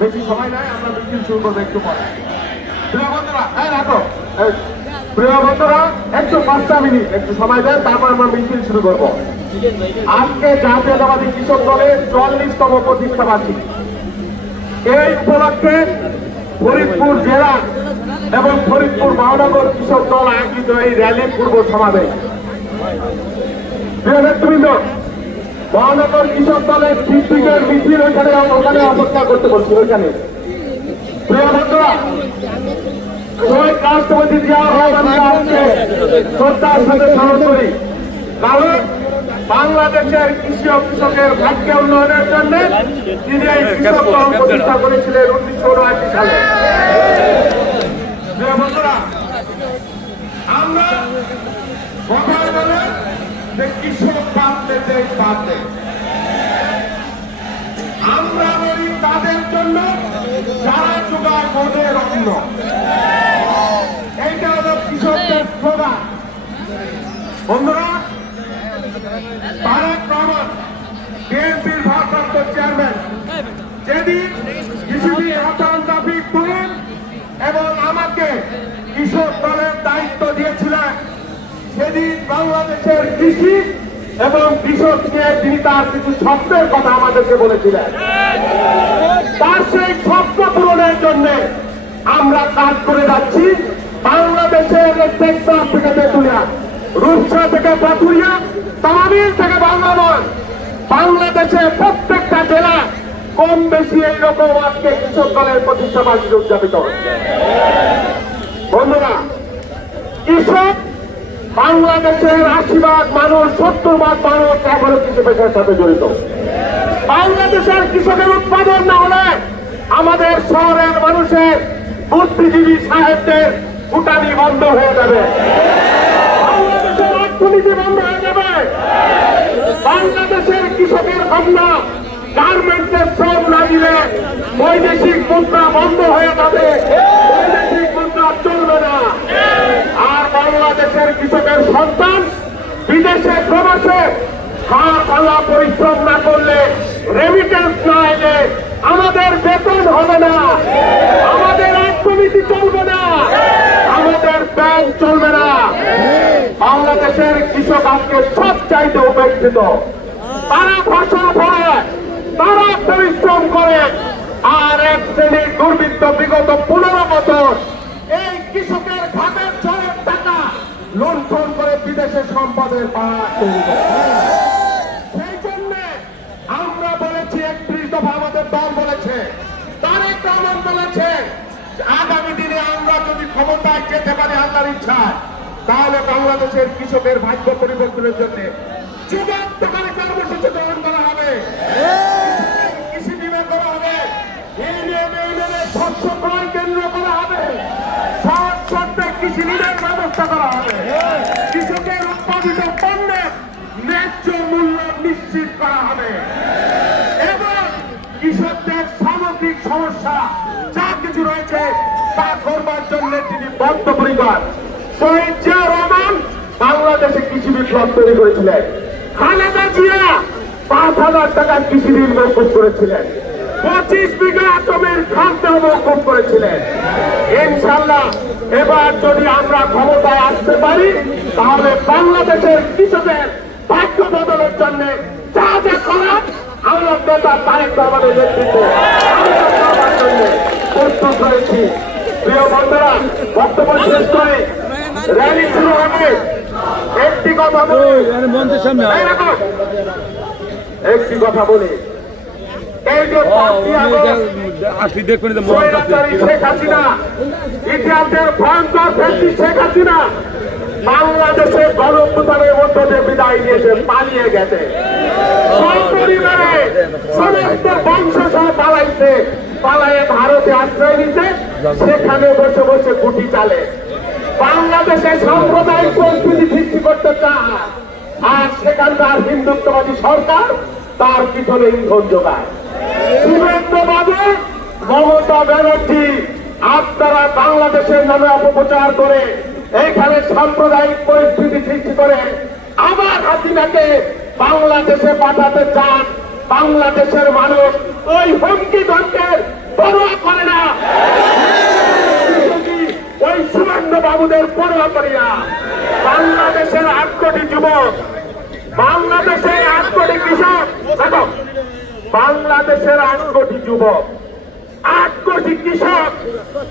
বেশি সময় নাই আমরা মিছিল শুরু করব একটু পরে প্রিয় বন্ধুরা একটু পাঁচটা মিনিট একটু সময় দেন, তারপর আমরা মিছিল শুরু করব। আজকে জাতীয়তাবাদী কৃষক দলের চল্লিশতম প্রতিষ্ঠা বার্ষিকী এই উপলক্ষে ফরিদপুর জেলা এবং ফরিদপুর মহানগর কৃষক দল আয়োজিত এই র্যালি পূর্ব সমাবেশ। নেতৃবৃন্দ, মহানগর কৃষক দলের ডিস্ট্রিক্টের মিছিল ওইখানে ওখানে অপেক্ষা করতে বলছি ওইখানে। প্রিয় বন্ধুরা শহীদ রাষ্ট্রপতি জিয়াউর রহমানকে শ্রদ্ধার সাথে স্মরণ করি, কারণ বাংলাদেশের কৃষি ও কৃষকের ভাগ্য উন্নয়নের জন্য তিনি এই কৃষক প্রতিষ্ঠা করেছিলেন উনিশশো উনআশি সালে। আমরা কৃষক আমরা তাদের জন্য অন্য এইটা হলো কৃষকদের স্লোগান। বন্ধুরা রহমান বিএনপির ভারপ্রাপ্ত চেয়ারম্যান। যেদিন তুলেন এবং আমাকে কৃষক দলের দায়িত্ব দিয়েছিলেন, সেদিন বাংলাদেশের কৃষি এবং কৃষক নিয়ে তিনি তার কিছু স্বপ্নের কথা আমাদেরকে বলেছিলেন। তার সেই জন্য আমরা কাজ করে যাচ্ছি। বাংলাদেশের টেকনাফ থেকে তেতুলিয়া থেকে পাথুরিয়া তামিল থেকে বাংলাদেশ বাংলাদেশের প্রত্যেকটা জেলা কম বেশি এইরকম আজকে কৃষক দলের প্রতিষ্ঠা বার্ষিকী উদযাপিত বন্ধুরা, কৃষক, বাংলাদেশের আশি ভাগ মানুষ সত্তর ভাগ মানুষ এখনও কৃষি পেশার সাথে জড়িত। বাংলাদেশের কৃষকের উৎপাদন না হলে আমাদের শহরের মানুষের বুদ্ধিজীবী সাহেবদের উটানি বন্ধ হয়ে যাবে। বাংলাদেশের অর্থনীতি বন্ধ হয়ে যাবে। বাংলাদেশের কৃষকের বৈদেশিক মুদ্রা বন্ধ হয়ে যাবে। বৈদেশিক মুদ্রা চলবে না। আর বাংলাদেশের কৃষকের বিদেশে প্রবাসে পরিশ্রম না করলে রেমিটেন্স না এলে আমাদের বেতন হবে না আমাদের অর্থনীতি চলবে না আমাদের ব্যাংক চলবে না বাংলাদেশের কৃষক আজকে সব চাইতে উপেক্ষিত। তারা ফসল ফলে তারা পরিশ্রম করে, আর এক শ্রেণির দুর্বৃত্ত বিগত পনেরো বছর এই কৃষকের ঘাটের চরের টাকা লুণ্ঠন করে বিদেশে সম্পদের পাহাড় সেই জন্য আমরা বলেছি, একত্রিশ দফা আমাদের দল বলেছে, তারেক রহমান বলেছে আগামী দিনে আমরা যদি ক্ষমতায় যেতে পারি, আল্লাহর ইচ্ছায় তাহলে বাংলাদেশের কৃষকের ভাগ্য পরিবর্তনের জন্য কর্মসূচি গ্রহণ করা হবে। কৃষি বিমা করা হবে। করা হবে। কৃষকের উৎপাদিত পণ্যের ন্যায্য মূল্য নিশ্চিত করা হবে। এবং কৃষকদের সামগ্রিক সমস্যা, যা কিছু রয়েছে, তা করবার জন্য তিনি বদ্ধপরিকর। বাংলাদেশে কৃষি বিপ্লব তৈরি করেছিলেন। খালেদা জিয়া পাঁচ হাজার টাকার কৃষি ঋণ মৌকুব করেছিলেন। পঁচিশ বিঘা জমির খাদ্য মৌকুব করেছিলেন। ইনশাল্লাহ এবার যদি আমরা ক্ষমতায় আসতে পারি, তাহলে বাংলাদেশের কৃষকের ভাগ্য বদলের জন্য যা যা করার আমার নেতা তারেক রহমানের নেতৃত্বে। প্রস্তুত রয়েছি। প্রিয় বন্ধুরা, বক্তব্য শেষ করে র্যালি শুরু হবে। একটি কথা বলি। একটি কথা বলি। এই যে পাঁচই আগস্ট আসলি দেখবেন শেখ হাসিনা ইতিহাসের ভয়ঙ্কর ফ্যাসি শেখ হাসিনা বাংলাদেশে গণপ্রধানের মধ্য দিয়ে বিদায় নিয়েছে পালিয়ে গেছে। সপরিবারে সমস্ত বংশ সহ পালাইছে। পালায়ে ভারতে আশ্রয় নিতে সেখানে বসে বসে গুটি চালে। বাংলাদেশে সাম্প্রদায়িক পরিস্থিতি করতে চায় আর সেখানকার হিন্দুত্ববাদী সরকার তার পিছনে ইন্ধন যোগায়। মমতা ব্যানার্জি, আপনারা বাংলাদেশের নামে অপপ্রচার করে এইখানে সাম্প্রদায়িক পরিস্থিতি সৃষ্টি করে বাংলাদেশে পাঠাতে চান। বাংলাদেশের মানুষ ওই হুমকি পরোয়া করে না বাবুদের পরোয়া করি না বাংলাদেশের আট কোটি যুবক, বাংলাদেশের আট কোটি কৃষক, দেখো, বাংলাদেশের আট কোটি যুবক, আট কোটি কৃষক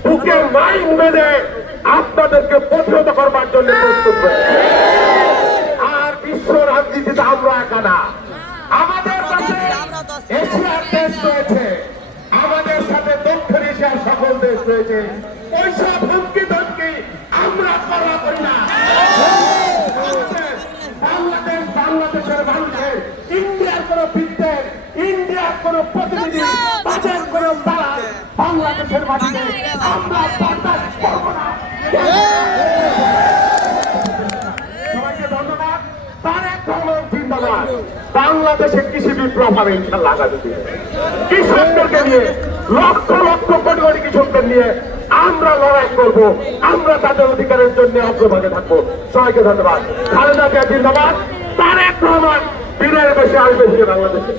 বুকে মাইন বেঁধে আপনাদেরকে প্রতিহত করবার জন্য প্রস্তুত আর বিশ্ব রাজনীতিতে আমরা একা না। আমাদের কাছে এশিয়ার দেশ রয়েছে। আমাদের সাথে দক্ষিণ এশিয়ার সকল দেশ রয়েছে ওইসব হুমকি ধমকি আমরা করা করি না বাংলাদেশ বাংলাদেশের মানুষের ইন্ডিয়ার কোন বৃত্তের ইন্ডিয়ার কোন প্রতিনিধি তাদের কোন দালাল আমরা বাংলাদেশে কৃষি বিপ্লব হবে, ইনশাল্লাহ নিয়ে, লক্ষ লক্ষ কোটি কোটি কৃষকদের নিয়ে আমরা লড়াই করব, আমরা তাদের অধিকারের জন্য অগ্রভাগে থাকব। সবাইকে ধন্যবাদ। খালেদা জিন্দাবাদ। তারেক রহমান বীরের বেশি আসবে বাংলাদেশে।